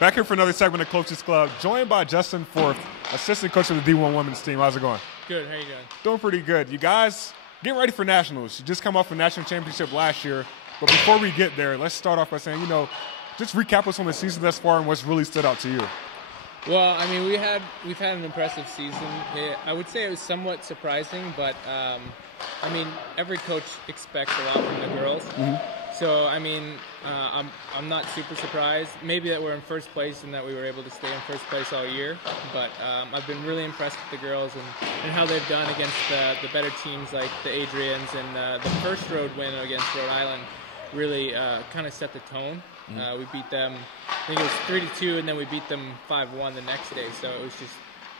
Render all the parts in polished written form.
Back here for another segment of Coaches Club, joined by Justin Forth, assistant coach of the D1 women's team. How's it going? Good. How you doing? Doing pretty good. You guys getting ready for nationals. You just come off a national championship last year. But before we get there, let's start off by saying, just recap us on the season thus far and what's really stood out to you. Well, I mean, we've had an impressive season. I would say it was somewhat surprising, but I mean, every coach expects a lot from the girls. Mm-hmm. So, I mean, I'm not super surprised. Maybe that we're in first place and that we were able to stay in first place all year. But I've been really impressed with the girls and how they've done against the better teams like the Adrians. And the first road win against Rhode Island really kind of set the tone. Mm-hmm. We beat them, I think it was 3-2, and then we beat them 5-1 the next day. So it was just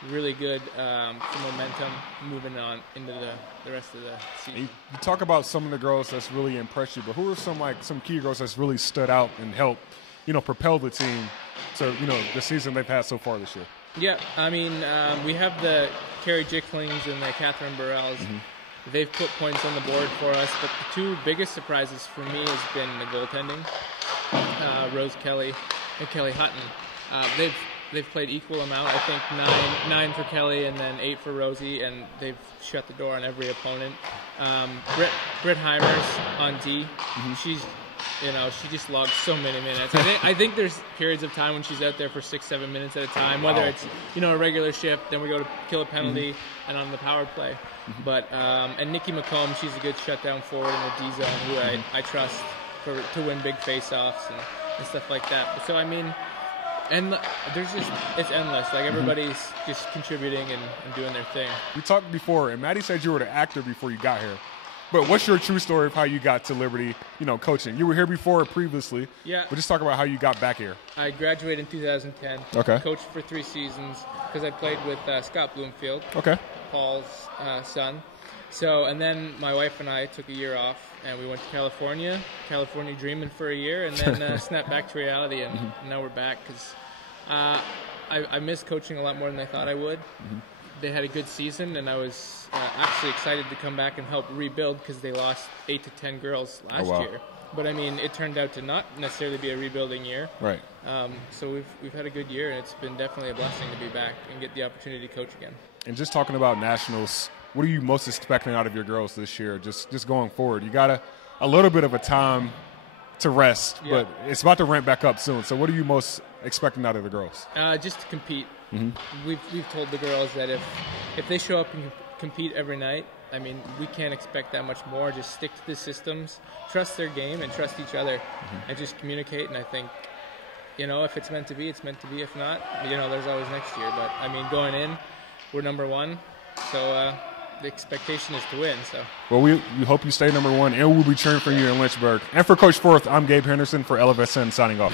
really good for momentum moving on into the rest of the season. You talk about some of the girls that's really impressed you, but who are some key girls that's really stood out and helped, propel the team to, the season they've had so far this year? Yeah, I mean, we have the Carrie Jicklings and the Catherine Burrells. Mm-hmm. They've put points on the board for us, but the two biggest surprises for me has been the goaltending. Rose Kelly and Kelly Hutton. They've played equal amount. I think nine for Kelly and then 8 for Rosie, and they've shut the door on every opponent. Britt Heimers on D. Mm-hmm. She just logs so many minutes. I think there's periods of time when she's out there for 6-7 minutes at a time, whether it's a regular shift, then we go to kill a penalty, mm-hmm. and on the power play. Mm-hmm. But and Nikki McComb, she's a good shutdown forward in the D zone who mm-hmm. I trust to win big face-offs and stuff like that. So I mean. And it's endless. Like, everybody's just contributing and doing their thing. We talked before, and Maddie said you were the actor before you got here. But what's your true story of how you got to Liberty, coaching? You were here before previously. Yeah. But just talk about how you got back here. I graduated in 2010. Okay. Coached for 3 seasons because I played with Scott Bloomfield. Okay. Paul's son. So, and then my wife and I took a year off, and we went to California dreaming for a year, and then snapped back to reality, and now we're back because I missed coaching a lot more than I thought I would. Mm-hmm. They had a good season, and I was actually excited to come back and help rebuild because they lost 8 to 10 girls last year. But, I mean, it turned out to not necessarily be a rebuilding year. Right. So we've had a good year, and it's been definitely a blessing to be back and get the opportunity to coach again. And just talking about nationals, what are you most expecting out of your girls this year, just going forward? You got a little bit of a time to rest, but it's about to ramp back up soon. So what are you most expecting out of the girls? Just to compete. Mm-hmm. We've told the girls that if they show up and compete every night, I mean, we can't expect that much more. Just stick to the systems, trust their game, and trust each other, and just communicate. And I think, if it's meant to be, it's meant to be. If not, there's always next year. But, I mean, going in, we're number 1. So the expectation is to win. So. Well, we hope you stay number 1, and we'll be cheering for you in Lynchburg. And for Coach Forth, I'm Gabe Henderson for LFSN signing off.